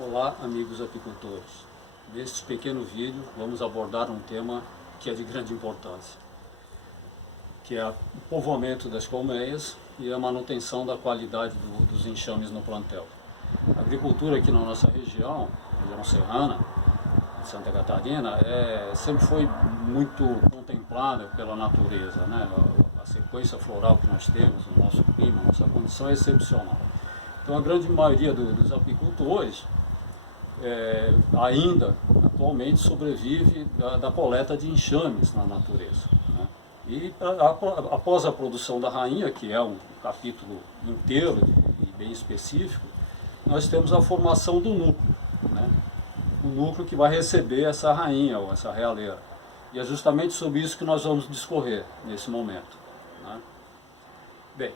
Olá, amigos apicultores. Neste pequeno vídeo vamos abordar um tema que é de grande importância, que é o povoamento das colmeias e a manutenção da qualidade dos enxames no plantel. A agricultura aqui na nossa região serrana, de Santa Catarina, sempre foi muito contemplada pela natureza, né? A sequência floral que nós temos, o nosso clima, a nossa condição é excepcional. Então a grande maioria dos apicultores ainda atualmente sobrevive da coleta de enxames na natureza, né? E após a produção da rainha, que é um capítulo inteiro e bem específico, nós temos a formação do núcleo, né? O núcleo que vai receber essa rainha ou essa realeira. E é justamente sobre isso que nós vamos discorrer nesse momento, né? Bem,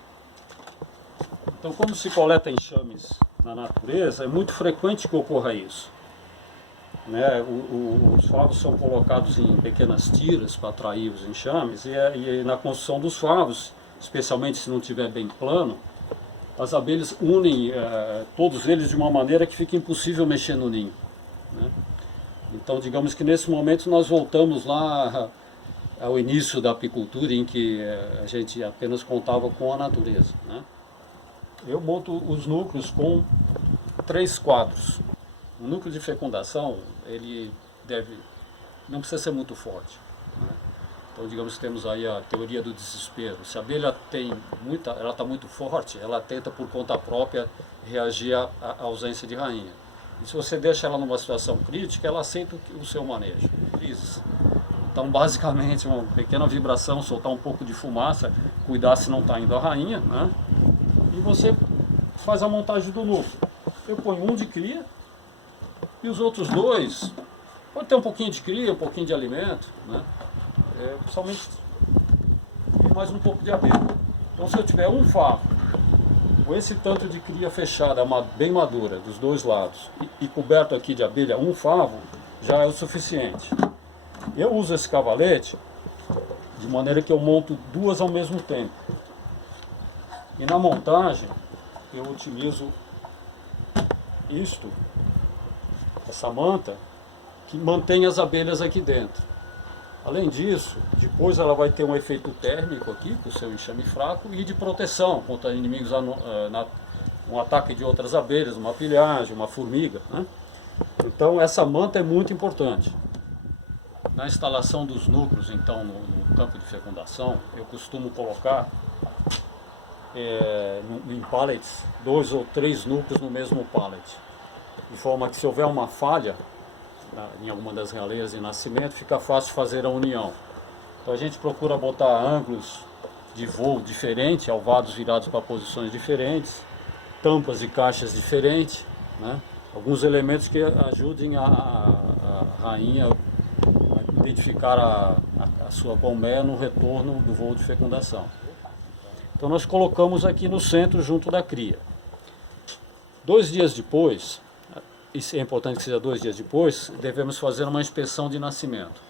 então como se coleta enxames na natureza, é muito frequente que ocorra isso, né? Os favos são colocados em pequenas tiras para atrair os enxames e na construção dos favos, especialmente se não estiver bem plano, as abelhas unem todos eles de uma maneira que fica impossível mexer no ninho, né? Então digamos que nesse momento nós voltamos lá ao início da apicultura, em que a gente apenas contava com a natureza, né? Eu monto os núcleos com 3 quadros. O núcleo de fecundação, ele não precisa ser muito forte, né? Então, digamos que temos aí a teoria do desespero. Se a abelha ela está muito forte, ela tenta por conta própria reagir à ausência de rainha. E se você deixa ela numa situação crítica, ela aceita o seu manejo, crises. Então, basicamente, uma pequena vibração, soltar um pouco de fumaça, cuidar se não está indo a rainha, né? E você faz a montagem do núcleo. Eu ponho um de cria e os outros 2, pode ter um pouquinho de cria, um pouquinho de alimento, né? Principalmente e mais um pouco de abelha. Então se eu tiver um favo com esse tanto de cria fechada, bem madura, dos 2 lados, e coberto aqui de abelha, um favo, já é o suficiente. Eu uso esse cavalete de maneira que eu monto 2 ao mesmo tempo. E na montagem eu utilizo essa manta, que mantém as abelhas aqui dentro. Além disso, depois ela vai ter um efeito térmico aqui, com o seu enxame fraco, e de proteção contra inimigos, um ataque de outras abelhas, uma pilhagem, uma formiga, né? Então essa manta é muito importante. Na instalação dos núcleos, então, no campo de fecundação, eu costumo colocar em pallets, 2 ou 3 núcleos no mesmo pallet, de forma que se houver uma falha em alguma das realeiras de nascimento, fica fácil fazer a união. Então a gente procura botar ângulos de voo diferentes, alvados virados para posições diferentes, tampas e caixas diferentes, né? Alguns elementos que ajudem a rainha a identificar a sua colmeia no retorno do voo de fecundação. Então nós colocamos aqui no centro, junto da cria. 2 dias depois, isso é importante que seja 2 dias depois, devemos fazer uma inspeção de nascimento.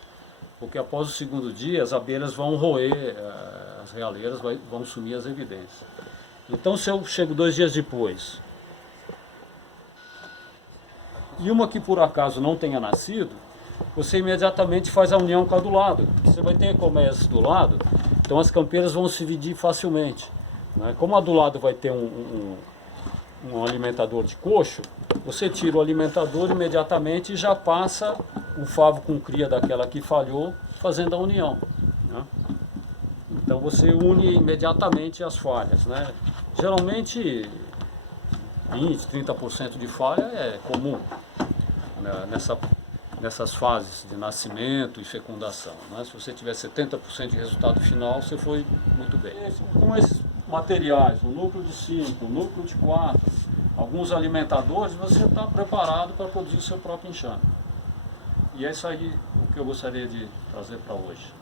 Porque após o 2º dia, as abelhas vão roer as realeiras, vão sumir as evidências. Então se eu chego 2 dias depois, e uma que por acaso não tenha nascido, você imediatamente faz a união com a do lado. Você vai ter colmeias do lado, então as campeiras vão se dividir facilmente, né? Como a do lado vai ter um alimentador de coxo, você tira o alimentador imediatamente e já passa o favo com cria daquela que falhou, fazendo a união, né? Então você une imediatamente as falhas, né? Geralmente 20, 30% de falha é comum, né, nessas fases de nascimento e fecundação, né? Se você tiver 70% de resultado final, você foi muito bem. Com esses materiais, um núcleo de 5, um núcleo de 4, alguns alimentadores, você está preparado para produzir o seu próprio enxame. E é isso aí o que eu gostaria de trazer para hoje.